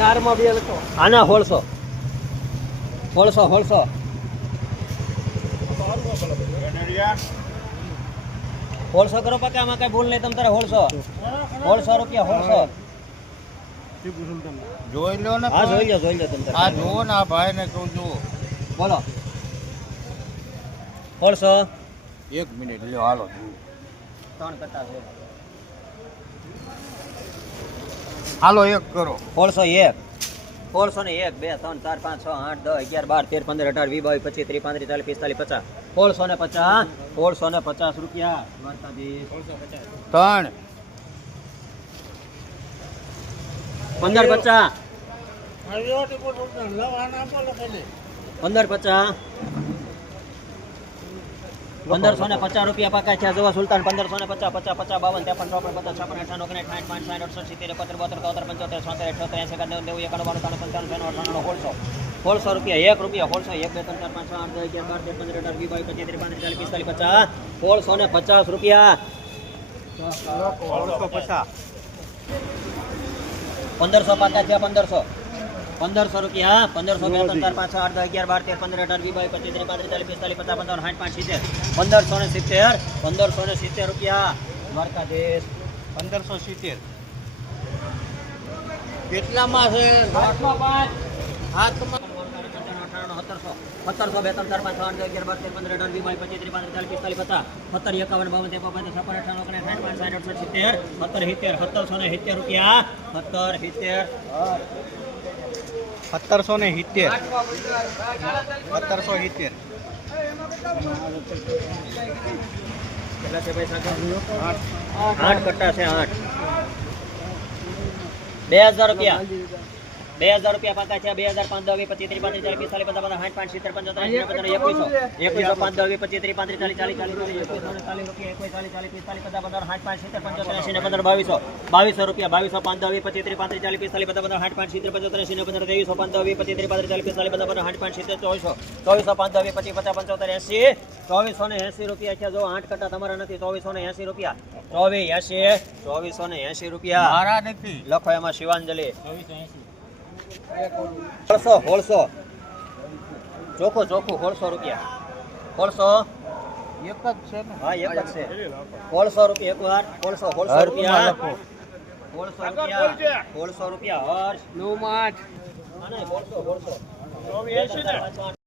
ચારમાં બે લખો. આના 1600 1600 1600 કરો પાકા, આમાં કઈ ભૂલ નહીં તમ તારે 1600 રૂપિયા 1600 જોઈ લો ને. હા જોઈ લો તમ તારે. આ જુઓ ને આ ભાઈ ને કહું જુઓ. બોલો 1600 એક મિનિટ લ્યો હાલો. 3 કટા છે. હાલો એક કરો. 1601 1601 2 3 4 5 6 8 10 11 12 13 15 18 20 22 25 30 35 40 45 50 1650 રૂપિયા દ્વારકાધીશ. 3 1550 આવ્યો ટીપો સુલતાન લાવ આના આપો લખેલી. 1550 1550 રૂપિયા પાકા છે. જોવા સુલતાન 1550 50 50 52 53 54 55 56 58 59 60 60 70 70 72 73 74 75 76 77 80 91 92 93 1600 રૂપિયા 1 રૂપિયા 1601 2 3 4 5 6 8 10 11 12 13 15 18 20 22 25 30 35 40 45 50 1650 રૂપિયા 1500 પાકા છે. 1500 રૂપિયા 1500 2 3 4 5 6 8 10 11 12 13 15 18 20 25 30 35 40 45 50 55 60 1570 રૂપિયા દ્વારકાધીશ. 1570 કેટલામાં છે? 1700 2 3 4 5 6 8 10 11 12 13 15 18 20 25 30 35 40 45 50 17 51 52 53 55 56 58 59 60 1770 રૂપિયા 1770 કેટલા છે પૈસા? 8 કટ્ટા છે. 8 2000 રૂપિયા 2000 રૂપિયા પાકા છે. 2000 5 10 25 30 35 40 45 50 60 65 70 75 2100 5 10 25 30 35 40 40 40 રૂપિયા 2200 5 10 25 30 35 40 45 50 60 65 70 2300 5 10 25 30 35 40 40 2400 5 10 25 50 75 80 2480 રૂપિયા છે. જો 8 કટ્ટા તમારા નથી. 2480 રૂપિયા 2480 રૂપિયા મારા નથી. લખો એમાં શિવાંજલિ 1600 ચોખ્ખું 1600 રૂપિયા 1600 એક જ છે ને. હા એક જ છે. 1600 રૂપિયા એકવાર 1600 રૂપિયા 1600 રૂપિયા હર્ષ 9 માં 8 1600